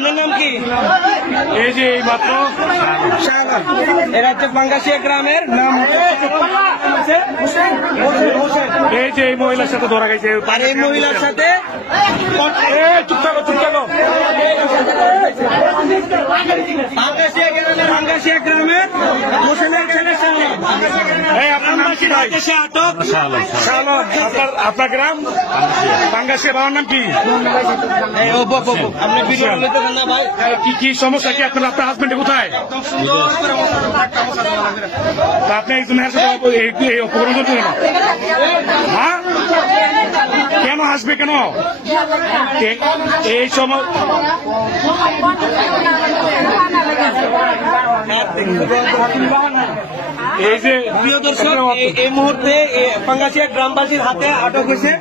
গ্রামের নাম কি? এই যে এই মাত্র এরা হচ্ছে পাঙ্গাসিয়া গ্রামের নাম হচ্ছে এই যে এই মহিলার সাথে ধরা গেছে। আর এই মহিলার সাথে চুপ থাকো চুপ থাকো। পাঙ্গাসিয়া গ্রামের হোসেনের ছেলে আপনার নাম কি ভাই? আটক আপনার গ্রাম পাঙ্গাসিয়া, বাবার নাম কি? আপনি ভিডিও না ভাই? কি কি সমস্যা কি আপনার? আপনার হাজবেন্ডে কোথায়? তা আপনি একজনের সাথে অপহরণ করতে কেন? হ্যাঁ কেন হাসবে কেন? এই সময় এই যে প্রিয় দর্শক, এই মুহূর্তে পাঙ্গাসিয়া গ্রামবাসীর হাতে আটক হয়েছে।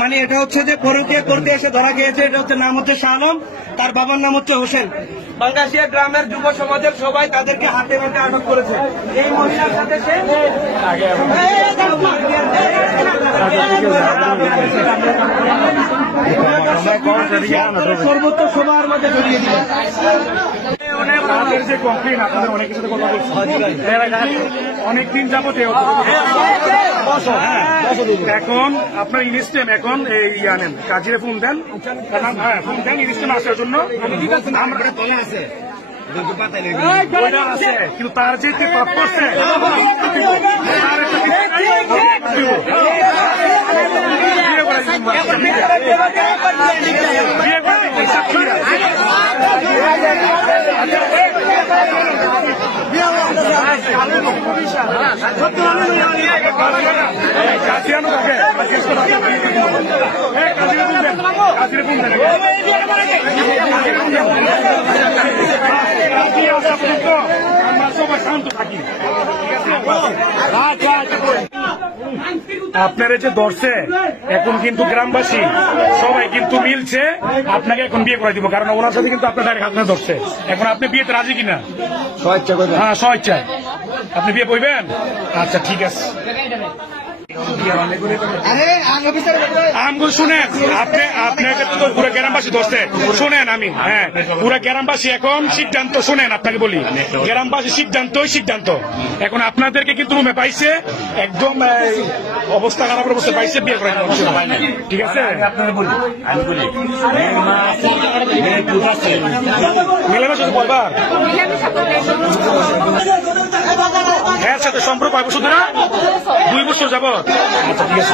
মানে এটা হচ্ছে যে পরকীয়া করতে এসে ধরা গিয়েছে। এটা হচ্ছে নাম হচ্ছে শাহ আলম, তার বাবার নাম হচ্ছে হোসেন। পাঙ্গাসিয়া গ্রামের যুব সমাজের সবাই তাদেরকে হাতে হাতে আটক করেছে। এই মহিলার সাথে সে সর্বোচ্চ সবার মধ্যে জড়িয়ে দিল। যে কমপ্লেন আপনাদের অনেকের সাথে কথা বলছি অনেকদিন যাবত। এখন আপনার ইনস্টেম এখন এই আনেন কাজিরে ফোন দেন, ফোন দেন ইনস্টেম আসার জন্য। কিন্তু তার যে পাপ করছে আপনারা যে ধরছে এখন কিন্তু গ্রামবাসী সবাই কিন্তু মিলছে আপনাকে এখন বিয়ে করে দিব, কারণ ওনার সাথে কিন্তু আপনার ডাইরেক্ট আপনার ধরছে। এখন আপনি বিয়েতে রাজি কিনা? হ্যাঁ স্বেচ্ছায় আপনি বিয়ে করবেন? আচ্ছা ঠিক আছে। শুনেন আপনাকে তো পুরো গ্রামবাসী ধরছে, শুনেন আমি পুরো গ্রামবাসী এখন সিদ্ধান্ত শুনেন, আপনাকে বলি গ্রামবাসী সিদ্ধান্ত এখন আপনাদেরকে কিন্তু রুমে পাইছে, একদম অবস্থা খারাপ অবস্থা পাইছে, বিয়ে করে ঠিক আছে। আপনাদের বলি আমি বলি মেলামেশা বলবার হ্যাঁ সাথে সম্পর্ক 5 বছর ধরে 2 বছর যাবত। আচ্ছা ঠিক আছে।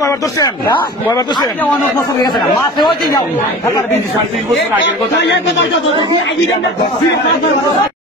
কয়বার ধরছেন? কয়বার ধরছেন? অনেক বছর হয়ে গেছে।